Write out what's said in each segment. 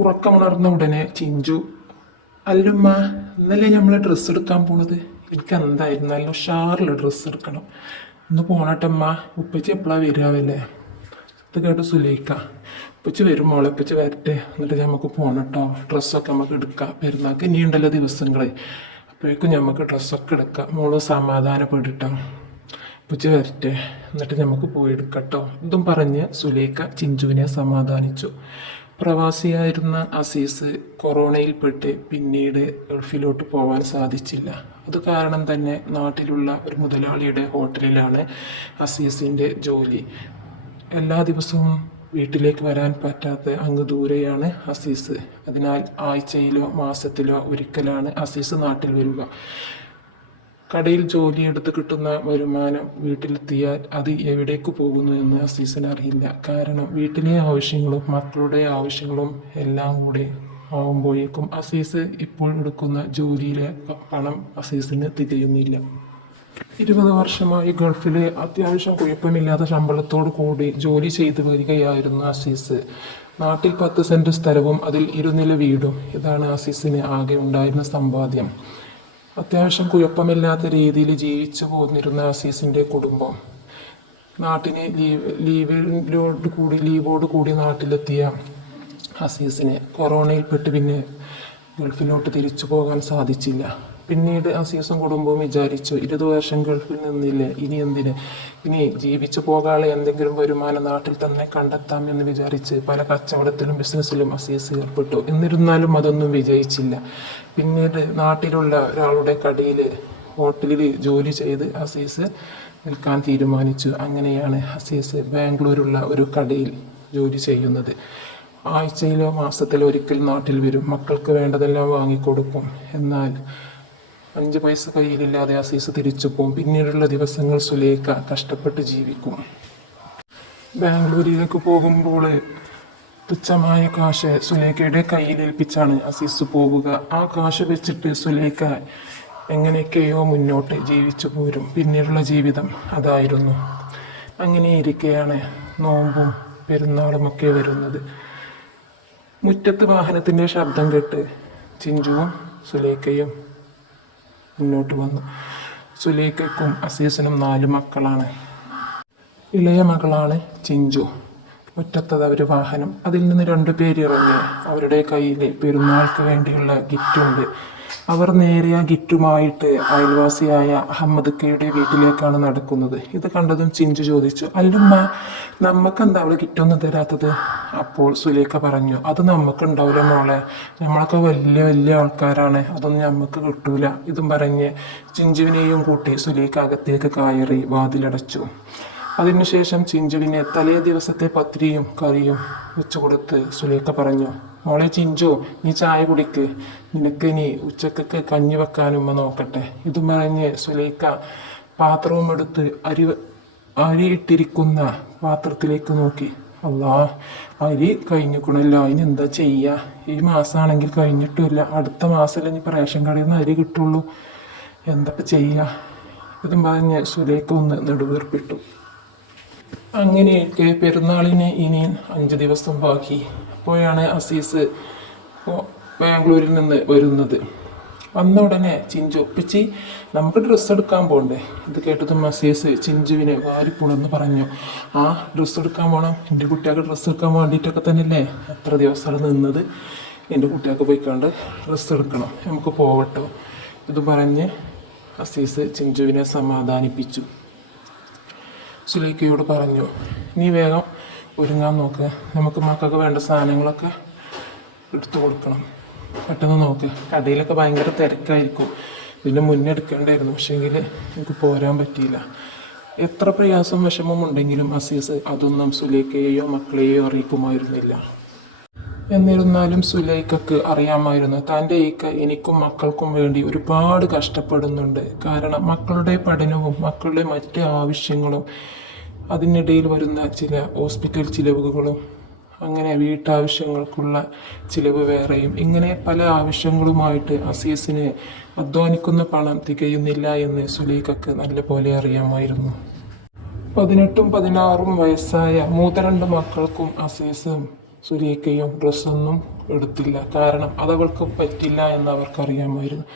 ഉറക്കമുണർന്ന ഉടനെ ചിഞ്ചു, അല്ലുമ്മ, ഇന്നലെ നമ്മൾ ഡ്രസ്സ് എടുക്കാൻ പോണത്. എനിക്ക് എന്തായാലും നല്ല ഉഷാറിൽ ഡ്രസ്സ് എടുക്കണം. ഇന്ന് പോണട്ടമ്മ. ഉപ്പച്ചി എപ്പോഴാണ് വരികയല്ലേ? ഇത് കേട്ട് സുലൈക്ക, ഉപ്പച്ചി വരും മോളെ, ഉപ്പച്ചി വരട്ടെ, എന്നിട്ട് നമുക്ക് പോണട്ടോ. ഡ്രസ്സൊക്കെ നമുക്ക് എടുക്കാം. പെരുന്നാൾക്ക് ഇനിയുണ്ടല്ലോ ദിവസങ്ങളെ. അപ്പോഴേക്കും നമുക്ക് ഡ്രസ്സൊക്കെ എടുക്കാം. മോള് സമാധാനപ്പെട്ടിട്ടോ. ഉപ്പച്ചി വരട്ടെ, എന്നിട്ട് നമുക്ക് പോയി എടുക്കട്ടോ. ഇതും പറഞ്ഞ് സുലൈക്ക ചിഞ്ചുവിനെ സമാധാനിച്ചു. പ്രവാസിയായിരുന്ന അസീസ് കൊറോണയിൽപ്പെട്ട് പിന്നീട് ഗൾഫിലോട്ട് പോകാൻ സാധിച്ചില്ല. അത് കാരണം തന്നെ നാട്ടിലുള്ള ഒരു മുതലാളിയുടെ ഹോട്ടലിലാണ് അസീസിൻ്റെ ജോലി. എല്ലാ ദിവസവും വീട്ടിലേക്ക് വരാൻ പറ്റാത്ത അങ്ങ് ദൂരെയാണ് അസീസ്. അതിനാൽ ആഴ്ചയിലോ മാസത്തിലോ ഒരിക്കലാണ് അസീസ് നാട്ടിൽ വരിക. കടയിൽ ജോലിയെടുത്ത് കിട്ടുന്ന വരുമാനം വീട്ടിലെത്തിയാൽ അത് എവിടേക്ക് പോകുന്നു എന്ന് അസീസിന് അറിയില്ല. കാരണം വീട്ടിലെ ആവശ്യങ്ങളും മക്കളുടെ ആവശ്യങ്ങളും എല്ലാം കൂടി ആവുമ്പോഴേക്കും അസീസ് ഇപ്പോൾ എടുക്കുന്ന ജോലിയിലെ പണം അസീസിന് തികയുന്നില്ല. 20 വർഷമായി ഗൾഫിലെ അത്യാവശ്യം കുഴപ്പമില്ലാത്ത ശമ്പളത്തോടു കൂടി ജോലി ചെയ്തു വരികയായിരുന്നു അസീസ്. നാട്ടിൽ 10 സെന്റ് സ്ഥലവും അതിൽ 2 നില വീടും. ഇതാണ് അസീസിന് ആകെ ഉണ്ടായിരുന്ന സമ്പാദ്യം. അത്യാവശ്യം കുഴപ്പമില്ലാത്ത രീതിയിൽ ജീവിച്ചു പോന്നിരുന്ന അസീസിൻ്റെ കുടുംബം നാട്ടിന് ലീവോട് കൂടി നാട്ടിലെത്തിയ അസീസിനെ കൊറോണയിൽപ്പെട്ട് പിന്നെ ഗൾഫിലോട്ട് തിരിച്ചു പോകാൻ സാധിച്ചില്ല. പിന്നീട് അസീസും കുടുംബവും വിചാരിച്ചു, 20 വർഷം ഗൾഫിൽ നിന്നില്ലേ, ഇനി എന്തിന്, ഇനി ജീവിച്ചു പോകാനുള്ള എന്തെങ്കിലും വരുമാനം നാട്ടിൽ തന്നെ കണ്ടെത്താം എന്ന് വിചാരിച്ച് പല കച്ചവടത്തിലും ബിസിനസ്സിലും അസീസ് ഏർപ്പെട്ടു. എന്നിരുന്നാലും അതൊന്നും വിജയിച്ചില്ല. പിന്നീട് നാട്ടിലുള്ള ഒരാളുടെ കടയിൽ ഹോട്ടലിൽ ജോലി ചെയ്ത് അസീസ് നിൽക്കാൻ തീരുമാനിച്ചു. അങ്ങനെയാണ് അസീസ് ബാംഗ്ലൂരുള്ള ഒരു കടയിൽ ജോലി ചെയ്യുന്നത്. ആഴ്ചയിലോ മാസത്തിലോ ഒരിക്കൽ നാട്ടിൽ വരും. മക്കൾക്ക് വേണ്ടതെല്ലാം വാങ്ങിക്കൊടുക്കും. എന്നാൽ 5 പൈസ കയ്യിലില്ലാതെ അസീസ് തിരിച്ചു പോകും. പിന്നീടുള്ള ദിവസങ്ങൾ സുലൈഖ കഷ്ടപ്പെട്ട് ജീവിക്കും. ബാംഗ്ലൂരിലേക്ക് പോകുമ്പോൾ തുച്ഛമായ കാശ് സുലൈഖയുടെ കയ്യിലേൽപ്പിച്ചാണ് അസീസ് പോവുക. ആ കാശ് വെച്ചിട്ട് സുലൈഖ എങ്ങനെയൊക്കെയോ മുന്നോട്ട് ജീവിച്ചു പോരും. പിന്നീടുള്ള ജീവിതം അതായിരുന്നു. അങ്ങനെ ഇരിക്കെയാണ് നോമ്പും പെരുന്നാളുമൊക്കെ വരുന്നത്. മുറ്റത്ത് വാഹനത്തിൻ്റെ ശബ്ദം കേട്ട് ചിഞ്ചുവും സുലൈഖയും മുന്നോട്ട് വന്നു. സുലൈഖയ്ക്കും അസീസിനും 4 മക്കളാണ്. ഇളയ മകളാണ് ചിഞ്ചു. മുറ്റത്തത് ഒരു വാഹനം. അതിൽ നിന്ന് 2 പേര് ഇറങ്ങി. അവരുടെ കയ്യിൽ പെരുന്നാൾക്ക് വേണ്ടിയുള്ള ഗിഫ്റ്റുണ്ട്. അവർ നേരെ ആ ഗിഫ്റ്റുമായിട്ട് അയൽവാസിയായ അഹമ്മദ്ക്കയുടെ വീട്ടിലേക്കാണ് നടക്കുന്നത്. ഇത് കണ്ടതും ചിഞ്ചു ചോദിച്ചു, അല്ലുമ്മ, നമുക്കെന്താ അവള് ഗിഫ്റ്റൊന്നും തരാത്തത്? അപ്പോൾ സുലൈഖ പറഞ്ഞു, അത് നമുക്കുണ്ടാവില്ല മോളെ, നമ്മളൊക്കെ വലിയ വലിയ ആൾക്കാരാണ്, അതൊന്നും നമുക്ക് കിട്ടൂല. ഇതും പറഞ്ഞ് ചിഞ്ചുവിനെയും കൂട്ടി സുലൈഖ അകത്തേക്ക് കയറി വാതിലടച്ചു. അതിനുശേഷം ചിഞ്ചുവിനെ തലേ ദിവസത്തെ പത്തിരിയും കറിയും വെച്ചു കൊടുത്ത് സുലൈഖ പറഞ്ഞു, മോളെ ചിഞ്ചു, നീ ചായ കുടിക്ക്, നിനക്ക് ഇനി ഉച്ചക്കൊക്കെ കഞ്ഞി വെക്കാനും നോക്കട്ടെ. ഇതും പറഞ്ഞ് സുലൈഖ പാത്രവും എടുത്ത് അരി ഇട്ടിരിക്കുന്ന പാത്രത്തിലേക്ക് നോക്കി. അല്ലാ, അരി കഴിഞ്ഞിക്കണല്ലോ, ഇനി എന്താ ചെയ്യുക? ഈ മാസമാണെങ്കിൽ കഴിഞ്ഞിട്ടില്ല, അടുത്ത മാസമല്ലേ ഇനി റേഷൻ കടയിൽ നിന്ന് അരി കിട്ടുള്ളൂ, എന്തൊക്കെ ചെയ്യുക? ഇതും പറഞ്ഞ് സുലൈഖ ഒന്ന് നെടുവീർപ്പിട്ടു. അങ്ങനെയൊക്കെ പെരുന്നാളിന് ഇനി 5 ദിവസം ബാക്കി. അപ്പോഴാണ് അസീസ് ബാംഗ്ലൂരിൽ നിന്ന് വരുന്നത്. വന്ന ഉടനെ ചിഞ്ചു, ഉപ്പച്ചി, നമുക്ക് ഡ്രസ്സ് എടുക്കാൻ പോകണ്ടേ? ഇത് കേട്ടതും അസീസ് ചിഞ്ചുവിനെ വാരിപ്പുണർന്ന് പറഞ്ഞു, ആ ഡ്രസ്സ് എടുക്കാൻ പോകണം. എൻ്റെ കുട്ടികൾക്ക് ഡ്രസ്സ് എടുക്കാൻ വേണ്ടിയിട്ടൊക്കെ തന്നെയല്ലേ എത്ര ദിവസമാണ് നിന്നത്. എൻ്റെ കുട്ടികൾക്ക് പോയിക്കാണ്ട് ഡ്രസ്സ് എടുക്കണം, നമുക്ക് പോകട്ടോ. ഇത് പറഞ്ഞ് അസീസ് ചിഞ്ചുവിനെ സമാധാനിപ്പിച്ചു. സുലൈഖയോട് പറഞ്ഞു, നീ വേഗം ഒരുങ്ങാൻ നോക്ക്, നമുക്ക് മക്കൾക്ക് വേണ്ട സാധനങ്ങളൊക്കെ എടുത്തു കൊടുക്കണം, പെട്ടെന്ന് നോക്ക്. കടയിലൊക്കെ ഭയങ്കര തിരക്കായിരിക്കും, ഇതിന് മുന്നേ എടുക്കേണ്ടായിരുന്നു, പക്ഷേങ്കിൽ എനിക്ക് പോരാൻ പറ്റിയില്ല. എത്ര പ്രയാസവും വിഷമവും ഉണ്ടെങ്കിലും അസീസ് അതൊന്നും സുലൈഖയെയോ മക്കളെയോ അറിയിക്കുമായിരുന്നില്ല. എന്നിരുന്നാലും സുലൈഖക്ക് അറിയാമായിരുന്നു, തൻ്റെ ഈക്ക എനിക്കും മക്കൾക്കും വേണ്ടി ഒരുപാട് കഷ്ടപ്പെടുന്നുണ്ട്. കാരണം മക്കളുടെ പഠനവും മക്കളുടെ മറ്റ് ആവശ്യങ്ങളും അതിനിടയിൽ വരുന്ന ചില ഹോസ്പിറ്റൽ ചിലവുകളും അങ്ങനെ വീട്ടാവശ്യങ്ങൾക്കുള്ള ചിലവ് വേറെയും, ഇങ്ങനെ പല ആവശ്യങ്ങളുമായിട്ട് അസീസിന് അധ്വാനിക്കുന്ന പണം തികയുന്നില്ല എന്ന് സുലൈഖക്ക് നല്ല പോലെ അറിയാമായിരുന്നു. 18ഉം 16ഉം വയസ്സായ മൂത്ത 2 മക്കൾക്കും അസീസും സുലൈഖയും ഡ്രസ്സൊന്നും എടുത്തില്ല. കാരണം അതവൾക്ക് പറ്റില്ല എന്ന് അവർക്കറിയാമായിരുന്നു.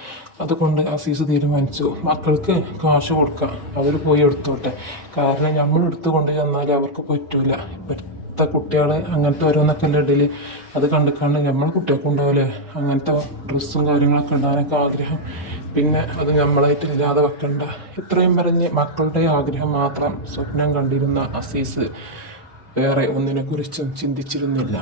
അതുകൊണ്ട് അസീസ് തീരുമാനിച്ചു, മക്കൾക്ക് കാശ് കൊടുക്കാം, അവർ പോയി എടുത്തോട്ടെ. കാരണം നമ്മൾ എടുത്തു കൊണ്ട് ചെന്നാൽ അവർക്ക് പറ്റൂല. ഇപ്പോഴത്തെ കുട്ടികൾ അങ്ങനത്തെ ഓരോന്നൊക്കെ ഇടയിൽ അത് കണ്ട് നമ്മളെ കുട്ടികൾക്ക് ഉണ്ടാവില്ലേ അങ്ങനത്തെ ഡ്രസ്സും കാര്യങ്ങളൊക്കെ ഇടാനൊക്കെ ആഗ്രഹം. പിന്നെ അത് നമ്മളായിട്ട് ഇല്ലാതെ വെക്കണ്ട. ഇത്രയും പറഞ്ഞ് മക്കളുടെ ആഗ്രഹം മാത്രം സ്വപ്നം കണ്ടിരുന്ന അസീസ് വേറെ ഒന്നിനെക്കുറിച്ചും ചിന്തിച്ചിരുന്നില്ല.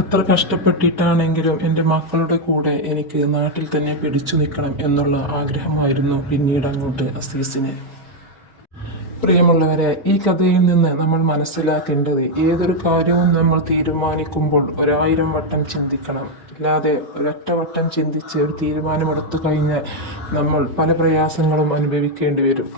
എത്ര കഷ്ടപ്പെട്ടിട്ടാണെങ്കിലും എൻ്റെ മക്കളുടെ കൂടെ എനിക്ക് നാട്ടിൽ തന്നെ പിടിച്ചു നിൽക്കണം എന്നുള്ള ആഗ്രഹമായിരുന്നു പിന്നീട് അങ്ങോട്ട് അസീസിന്. പ്രിയമുള്ളവരെ, ഈ കഥയിൽ നിന്ന് നമ്മൾ മനസ്സിലാക്കേണ്ടത് ഏതൊരു കാര്യവും നമ്മൾ തീരുമാനിക്കുമ്പോൾ 1000 വട്ടം ചിന്തിക്കണം. അല്ലാതെ ഒരൊറ്റ വട്ടം ചിന്തിച്ച് ഒരു തീരുമാനമെടുത്തു കഴിഞ്ഞാൽ നമ്മൾ പല പ്രയാസങ്ങളും അനുഭവിക്കേണ്ടി വരും.